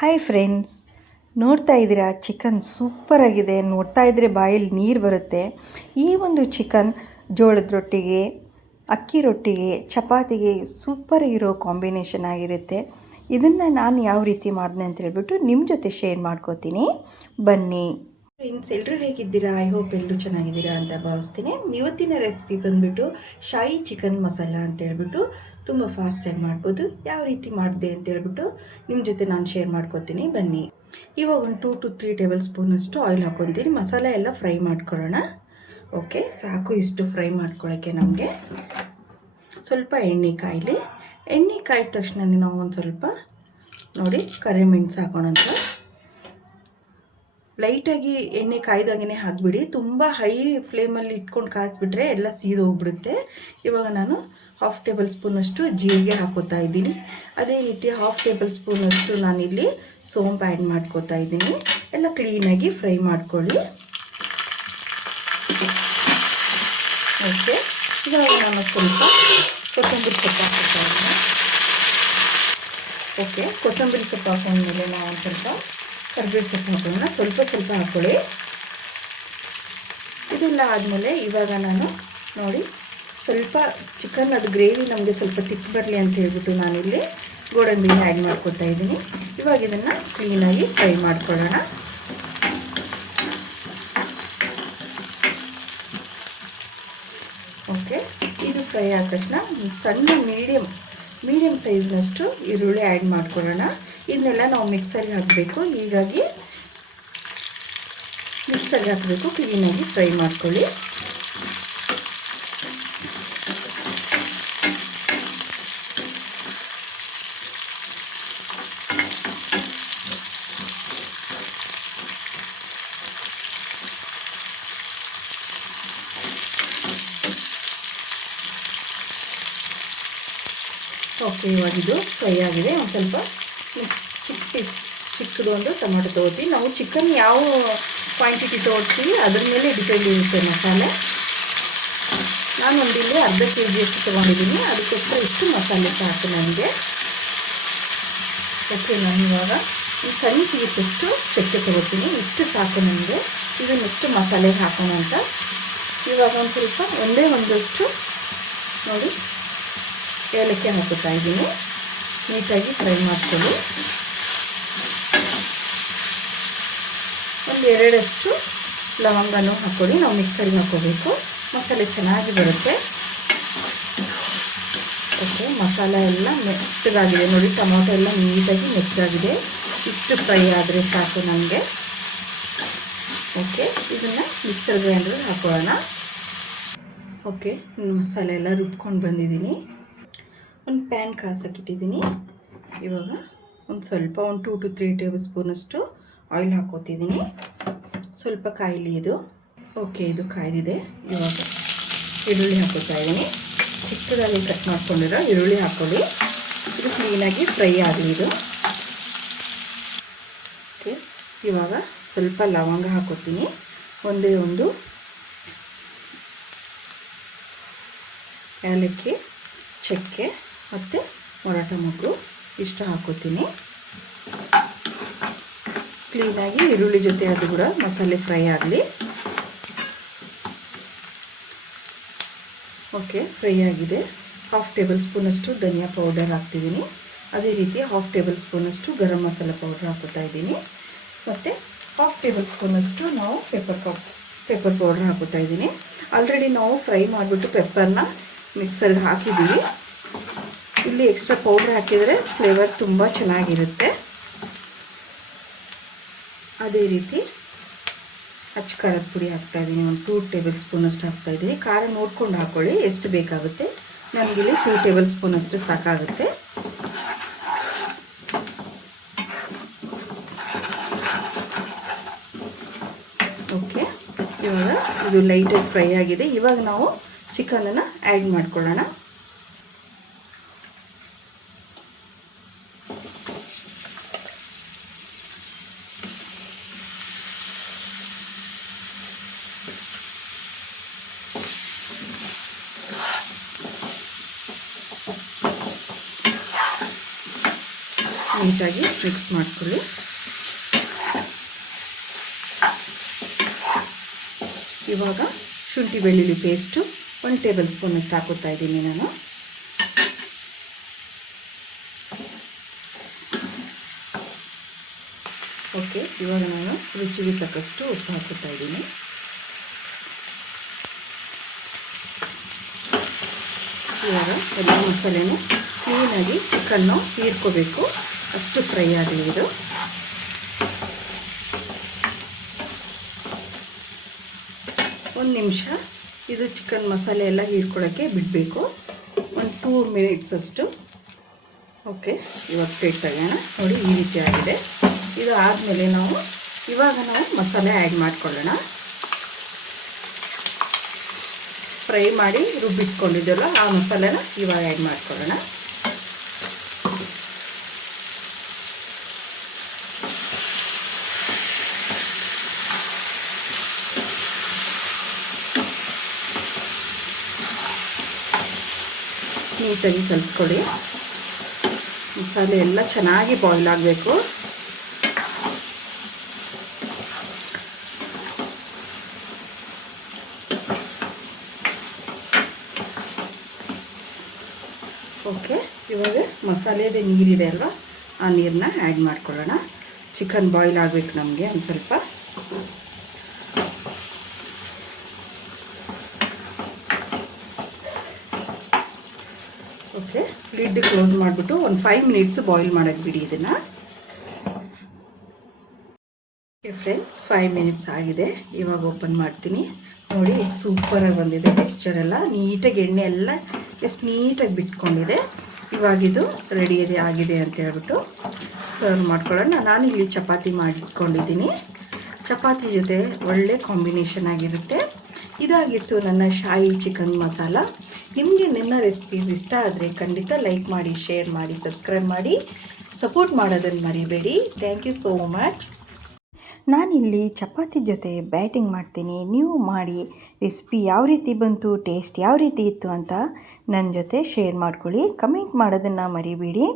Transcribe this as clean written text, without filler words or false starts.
Hi friends, ನೋಡ್ತಾ ಇದ್ದೀರಾ chicken ಸೂಪರಾಗಿದೆ. ನೋಡ್ತಾ ಇದ್ದರೆ ಬಾಯಲ್ಲಿ ನೀರು ಬರುತ್ತೆ. ಈ ಒಂದು ಚಿಕನ್ ಜೋಳದ ರೊಟ್ಟಿಗೆ, ಅಕ್ಕಿ ರೊಟ್ಟಿಗೆ, ಚಪಾತಿಗೆ ಸೂಪರ್ ಇರೋ ಕಾಂಬಿನೇಷನ್ ಆಗಿರುತ್ತೆ. ಇದನ್ನು ನಾನು ಯಾವ ರೀತಿ ಮಾಡಿದೆ ಅಂತ ಹೇಳ್ಬಿಟ್ಟು ನಿಮ್ಮ ಜೊತೆ ಶೇರ್ ಮಾಡ್ಕೋತೀನಿ, ಬನ್ನಿ ಫ್ರೆಂಡ್ಸ್. ಎಲ್ಲರೂ ಹೇಗಿದ್ದೀರಾ? ಐ ಹೋಪ್ ಎಲ್ಲರೂ ಚೆನ್ನಾಗಿದ್ದೀರಾ ಅಂತ ಭಾವಿಸ್ತೀನಿ. ಇವತ್ತಿನ ರೆಸಿಪಿ ಬಂದುಬಿಟ್ಟು ಶಾಯಿ ಚಿಕನ್ ಮಸಾಲ ಅಂತ ಹೇಳ್ಬಿಟ್ಟು ತುಂಬ ಫಾಸ್ಟಾಗಿ ಮಾಡ್ಬೋದು. ಯಾವ ರೀತಿ ಮಾಡಿದೆ ಅಂತ ಹೇಳ್ಬಿಟ್ಟು ನಿಮ್ಮ ಜೊತೆ ನಾನು ಶೇರ್ ಮಾಡ್ಕೋತೀನಿ, ಬನ್ನಿ. ಇವಾಗ ಒಂದು 2 to 3 ಟೇಬಲ್ ಸ್ಪೂನಷ್ಟು ಆಯಿಲ್ ಹಾಕ್ಕೊತೀನಿ. ಮಸಾಲೆ ಎಲ್ಲ ಫ್ರೈ ಮಾಡ್ಕೊಳ್ಳೋಣ. ಓಕೆ, ಸಾಕು ಇಷ್ಟು ಫ್ರೈ ಮಾಡ್ಕೊಳ್ಳೋಕ್ಕೆ. ನಮಗೆ ಸ್ವಲ್ಪ ಎಣ್ಣೆ ಕಾಯಿದ ತಕ್ಷಣ ನಾವು ಒಂದು ಸ್ವಲ್ಪ ನೋಡಿ ಕರಿಮೆಣಸು ಹಾಕೋಣಂತ. ಲೈಟಾಗಿ ಎಣ್ಣೆ ಕಾಯ್ದಾಗೇ ಹಾಕಿಬಿಡಿ. ತುಂಬ ಹೈ ಫ್ಲೇಮಲ್ಲಿ ಇಟ್ಕೊಂಡು ಕಾಯಿಸ್ಬಿಟ್ರೆ ಎಲ್ಲ ಸೀದೋಗ್ಬಿಡುತ್ತೆ. ಇವಾಗ ನಾನು 1/2 ಟೇಬಲ್ ಸ್ಪೂನಷ್ಟು ಜೀರಿಗೆ ಹಾಕೋತಾ ಇದ್ದೀನಿ. ಅದೇ ರೀತಿ 1/2 ಟೇಬಲ್ ಸ್ಪೂನಷ್ಟು ನಾನಿಲ್ಲಿ ಸೋಂಪು ಆ್ಯಡ್ ಮಾಡ್ಕೋತಾ ಇದ್ದೀನಿ. ಎಲ್ಲ ಕ್ಲೀನಾಗಿ ಫ್ರೈ ಮಾಡ್ಕೊಳ್ಳಿ. ಓಕೆ, ಇವಾಗ ನಾನು ಸ್ವಲ್ಪ ಕೊತ್ತಂಬರಿ ಸೊಪ್ಪು ಹಾಕೋತಾ ಇದ್ದೀನಿ. ಓಕೆ, ಕೊತ್ತಂಬರಿ ಸೊಪ್ಪು ಹಾಕೊಂಡ್ಮೇಲೆ ನಾವು ಒಂದು ಸ್ವಲ್ಪ ಕರಿಬೇವು ಸೊಪ್ಪು ಹಾಕೋಣ. ಸ್ವಲ್ಪ ಹಾಕ್ಕೊಳ್ಳಿ. ಇದೆಲ್ಲ ಆದಮೇಲೆ ಇವಾಗ ನಾನು ನೋಡಿ ಸ್ವಲ್ಪ ಚಿಕನ್ ಅದು ಗ್ರೇವಿ ನಮಗೆ ಸ್ವಲ್ಪ ತಿಕ್ ಬರಲಿ ಅಂತ ಹೇಳ್ಬಿಟ್ಟು ನಾನಿಲ್ಲಿ ಗೋಡಂಬಿನ ಆ್ಯಡ್ ಮಾಡ್ಕೊತಾ ಇದ್ದೀನಿ. ಇವಾಗ ಇದನ್ನು ಕ್ಲೀನಾಗಿ ಫ್ರೈ ಮಾಡ್ಕೊಳ್ಳೋಣ. ಓಕೆ, ಇದು ಫ್ರೈ ಆದ ತಕ್ಷಣ ಸಣ್ಣ ಮೀಡಿಯಮ್ ಸೈಜ್ನಷ್ಟು ಈರುಳ್ಳಿ ಆ್ಯಡ್ ಮಾಡ್ಕೊಳ್ಳೋಣ. ಇದನ್ನೆಲ್ಲ ನಾವು ಮಿಕ್ಸರ್ಗೆ ಹಾಕಬೇಕು. ಹೀಗಾಗಿ ಮಿಕ್ಸರ್ಗೆ ಹಾಕಬೇಕು. ಕ್ಲೀನಾಗಿ ಫ್ರೈ ಮಾಡ್ಕೊಳ್ಳಿ. ಓಕೆ, ಇವಾಗ ಇದು ಫ್ರೈ ಆಗಿದೆ. ಒಂದು ಸ್ವಲ್ಪ ಚಿಕ್ಕದು ಒಂದು ಟೊಮೆಟೊ ತೊಗೋತೀವಿ. ನಾವು ಚಿಕನ್ ಯಾವ ಕ್ವಾಂಟಿಟಿ ತೊಗೊಳ್ತೀವಿ ಅದ್ರ ಮೇಲೆ ಡಿಪೆಂಡ್ ಇರುತ್ತೆ ಮಸಾಲೆ. ನಾನು ಒಂದಿಲ್ಲಿ ಅರ್ಧ kg ಅಷ್ಟು ತೊಗೊಂಡಿದ್ದೀನಿ. ಅದಕ್ಕೋಸ್ಕರ ಇಷ್ಟು ಮಸಾಲೆ ಸಾಕು ನನಗೆ. ಓಕೆ, ನಾನು ಇವಾಗ ಈ ಸಣ್ಣ ಪೀಸಷ್ಟು ಚಕ್ಕೆ ತೊಗೋತೀನಿ. ಇಷ್ಟು ಸಾಕು ನನಗೆ. ಇದನ್ನೆಷ್ಟು ಮಸಾಲೆಗೆ ಹಾಕೋಣ ಅಂತ. ಇವಾಗ ಒಂದು ಸ್ವಲ್ಪ ಒಂದಷ್ಟು ನೋಡಿ ಏಲಕ್ಕಿ ಹಾಕುತ್ತಾ ಇದ್ದೀನಿ. ನೀಟಾಗಿ ಫ್ರೈ ಮಾಡ್ಕೊಳ್ಳಿ. ಒಂದು 2 ಲವಂಗನೂ ಹಾಕ್ಕೊಳ್ಳಿ. ನಾವು ಮಿಕ್ಸರ್ಗೆ ಹಾಕ್ಕೋಬೇಕು. ಮಸಾಲೆ ಚೆನ್ನಾಗಿ ಬರುತ್ತೆ. ಓಕೆ, ಮಸಾಲೆ ಎಲ್ಲ ಮೆತ್ತಗಾಗಿದೆ ನೋಡಿ. ಟೊಮೊಟೊ ಎಲ್ಲ ನೀಟಾಗಿ ಮೆತ್ತಗಾಗಿದೆ. ಇಷ್ಟು ಫ್ರೈ ಆದರೆ ಸಾಕು ನಮಗೆ. ಓಕೆ, ಇದನ್ನು ಮಿಕ್ಸರ್ ಗ್ರೈಂಡರ್ಗೆ ಹಾಕೊಳ್ಳೋಣ. ಓಕೆ, ಮಸಾಲೆ ಎಲ್ಲ ರುಬ್ಕೊಂಡು ಬಂದಿದ್ದೀನಿ. ಒಂದು ಪ್ಯಾನ್ ಕಾಸಕ್ಕಿಟ್ಟಿದ್ದೀನಿ. ಇವಾಗ ಒಂದು 2 to 3 ಟೇಬಲ್ ಸ್ಪೂನಷ್ಟು ಆಯಿಲ್ ಹಾಕೋತಿದ್ದೀನಿ. ಸ್ವಲ್ಪ ಕಾಯಿಲಿ ಇದು. ಓಕೆ, ಇದು ಕಾಯ್ದಿದೆ. ಇವಾಗ ಈರುಳ್ಳಿ ಹಾಕೋತಾ ಇದ್ದೀನಿ. ಚಿಕ್ಕದಾಗಿ ಕಟ್ ಮಾಡ್ಕೊಂಡಿರೋ ಈರುಳ್ಳಿ ಹಾಕ್ಕೊಳ್ಳಿ. ಇದು ಕ್ಲೀನಾಗಿ ಫ್ರೈ ಆಗಲಿ ಇದು. ಓಕೆ, ಇವಾಗ ಸ್ವಲ್ಪ ಲವಂಗ ಹಾಕೋತೀನಿ. ಒಂದೇ ಒಂದು ಏಲಕ್ಕಿ, ಚಕ್ಕೆ ಮತ್ತು ಮೊರಾಟ ಮೊಗ್ಗು ಇಷ್ಟು ಹಾಕೋತೀನಿ. ಕ್ಲೀನಾಗಿ ಈರುಳ್ಳಿ ಜೊತೆ ಅದು ಕೂಡ ಮಸಾಲೆ ಫ್ರೈ ಆಗಲಿ. ಓಕೆ, ಫ್ರೈ ಆಗಿದೆ. 1/2 ಟೇಬಲ್ ಸ್ಪೂನಷ್ಟು ಧನಿಯಾ ಪೌಡರ್ ಹಾಕ್ತಿದ್ದೀನಿ. ಅದೇ ರೀತಿ 1/2 ಟೇಬಲ್ ಸ್ಪೂನಷ್ಟು ಗರಂ ಮಸಾಲ ಪೌಡರ್ ಹಾಕೋತಾ ಇದ್ದೀನಿ. ಮತ್ತು 1/2 ಟೇಬಲ್ ಸ್ಪೂನಷ್ಟು ನಾವು ಪೆಪ್ಪರ್ ಪೌಡರ್ ಹಾಕೋತಾ ಇದ್ದೀನಿ. ಆಲ್ರೆಡಿ ನಾವು ಫ್ರೈ ಮಾಡಿಬಿಟ್ಟು ಪೆಪ್ಪರ್ನ ಮಿಕ್ಸರ್ಗೆ ಹಾಕಿದ್ದೀವಿ. ಇಲ್ಲಿ ಎಕ್ಸ್ಟ್ರಾ ಪೌಡ್ರ್ ಹಾಕಿದರೆ ಫ್ಲೇವರ್ ತುಂಬ ಚೆನ್ನಾಗಿರುತ್ತೆ. ಅದೇ ರೀತಿ ಅಚ್ಚ ಖಾರದ ಪುಡಿ ಹಾಕ್ತಾಯಿದ್ದೀನಿ. ಒಂದು 2 ಟೇಬಲ್ ಸ್ಪೂನಷ್ಟು ಹಾಕ್ತಾಯಿದ್ದೀನಿ. ಖಾರ ನೋಡ್ಕೊಂಡು ಹಾಕ್ಕೊಳ್ಳಿ ಎಷ್ಟು ಬೇಕಾಗುತ್ತೆ. ನಮಗಿಲ್ಲಿ 2 ಟೇಬಲ್ ಸ್ಪೂನಷ್ಟು ಸಾಕಾಗುತ್ತೆ. ಓಕೆ, ಇವಾಗ ಇದು ಲೈಟಾಗಿ ಫ್ರೈ ಆಗಿದೆ. ಇವಾಗ ನಾವು ಚಿಕನನ್ನು ಆ್ಯಡ್ ಮಾಡ್ಕೊಳ್ಳೋಣ. ನೀಟಾಗಿ ಮಿಕ್ಸ್ ಮಾಡ್ಕೊಳ್ಳಿ. ಇವಾಗ ಶುಂಠಿ ಬೆಳ್ಳುಳ್ಳಿ ಪೇಸ್ಟು 1 ಟೇಬಲ್ ಸ್ಪೂನಷ್ಟು ಹಾಕುತ್ತಾ ಇದ್ದೀನಿ ನಾನು. ಓಕೆ, ಇವಾಗ ನಾನು ರುಚಿಗೆ ತಕ್ಕಷ್ಟು ಉಪ್ಪು ಹಾಕುತ್ತಾ ಇದ್ದೀನಿ. ಇವಾಗ ಎಲ್ಲ ಮಸಾಲೆನೂ ಕ್ಲೀನಾಗಿ ಚಿಕನ್ನು ಹೀರ್ಕೋಬೇಕು, ಅಷ್ಟು ಫ್ರೈ ಆಗಲಿ ಇದು. ಒಂದು ನಿಮಿಷ ಇದು ಚಿಕನ್ ಮಸಾಲೆ ಎಲ್ಲ ಹೀರ್ಕೊಳ್ಳೋಕ್ಕೆ ಬಿಡಬೇಕು, ಒಂದು 2 ಮಿನಿಟ್ಸ್ ಅಷ್ಟು. ಓಕೆ, ಇವಾಗ ಪ್ಲೇಟ್ ತೆಗೋಣ. ನೋಡಿ, ಈ ರೀತಿ ಆಗಿದೆ. ಇದು ಆದಮೇಲೆ ಇವಾಗ ನಾವು ಮಸಾಲೆ ಆ್ಯಡ್ ಮಾಡ್ಕೊಳ್ಳೋಣ. ಫ್ರೈ ಮಾಡಿ ರುಬ್ಬಿಟ್ಕೊಂಡಿದ್ದೆವಲ್ಲ ಆ ಮಸಾಲೆನ ಇವಾಗ ಆ್ಯಡ್ ಮಾಡ್ಕೊಳ್ಳೋಣ. ನೀಟಾಗಿ ಕಲಿಸ್ಕೊಳ್ಳಿ. ಮಸಾಲೆ ಎಲ್ಲ ಚೆನ್ನಾಗಿ ಬಾಯ್ಲ್ ಆಗಬೇಕು. ಓಕೆ, ಇವಾಗ ಮಸಾಲೆದೇ ನೀರಿದೆ ಅಲ್ವಾ, ಆ ನೀರನ್ನ ಆ್ಯಡ್ ಮಾಡ್ಕೊಳ್ಳೋಣ. ಚಿಕನ್ ಬಾಯ್ಲ್ ಆಗಬೇಕು ನಮಗೆ ಒಂದು ಸ್ವಲ್ಪ. ಓಕೆ, ಲಿಡ್ ಕ್ಲೋಸ್ ಮಾಡಿಬಿಟ್ಟು ಒಂದು 5 ಮಿನಿಟ್ಸ್ ಬಾಯ್ಲ್ ಮಾಡೋಕ್ಕೆ ಬಿಡಿ ಇದನ್ನು. ಓಕೆ ಫ್ರೆಂಡ್ಸ್, 5 ಮಿನಿಟ್ಸ್ ಆಗಿದೆ. ಇವಾಗ ಓಪನ್ ಮಾಡ್ತೀನಿ. ನೋಡಿ, ಸೂಪರಾಗಿ ಬಂದಿದೆ. ಟೆಕ್ಸ್ಚರ್ ಎಲ್ಲ ನೀಟಾಗಿ, ಎಣ್ಣೆ ಎಲ್ಲ ಎಷ್ಟು ನೀಟಾಗಿ ಬಿಟ್ಕೊಂಡಿದೆ. ಇವಾಗಿದು ರೆಡಿ ಆಗಿದೆ ಅಂತ ಹೇಳ್ಬಿಟ್ಟು ಸರ್ವ್ ಮಾಡ್ಕೊಳ್ಳೋಣ. ನಾನಿಲ್ಲಿ ಚಪಾತಿ ಮಾಡಿಟ್ಕೊಂಡಿದ್ದೀನಿ. ಚಪಾತಿ ಜೊತೆ ಒಳ್ಳೆ ಕಾಂಬಿನೇಷನ್ ಆಗಿರುತ್ತೆ. ಇದಾಗಿತ್ತು ನನ್ನ ಶಾಯಿ ಚಿಕನ್ ಮಸಾಲ. ನಿಮಗೆ ನನ್ನ ರೆಸಿಪೀಸ್ ಇಷ್ಟ ಆದರೆ ಖಂಡಿತ ಲೈಕ್ ಮಾಡಿ, ಶೇರ್ ಮಾಡಿ, ಸಬ್ಸ್ಕ್ರೈಬ್ ಮಾಡಿ, ಸಪೋರ್ಟ್ ಮಾಡೋದನ್ನು ಮರಿಬೇಡಿ. Thank you so much. ನಾನಿಲ್ಲಿ ಚಪಾತಿ ಜೊತೆ ಬ್ಯಾಟಿಂಗ್ ಮಾಡ್ತೀನಿ. ನೀವು ಮಾಡಿ ರೆಸಿಪಿ ಯಾವ ರೀತಿ ಬಂತು, ಟೇಸ್ಟ್ ಯಾವ ರೀತಿ ಇತ್ತು ಅಂತ ನನ್ನ ಜೊತೆ ಶೇರ್ ಮಾಡ್ಕೊಳ್ಳಿ. ಕಮೆಂಟ್ ಮಾಡೋದನ್ನು ಮರಿಬೇಡಿ.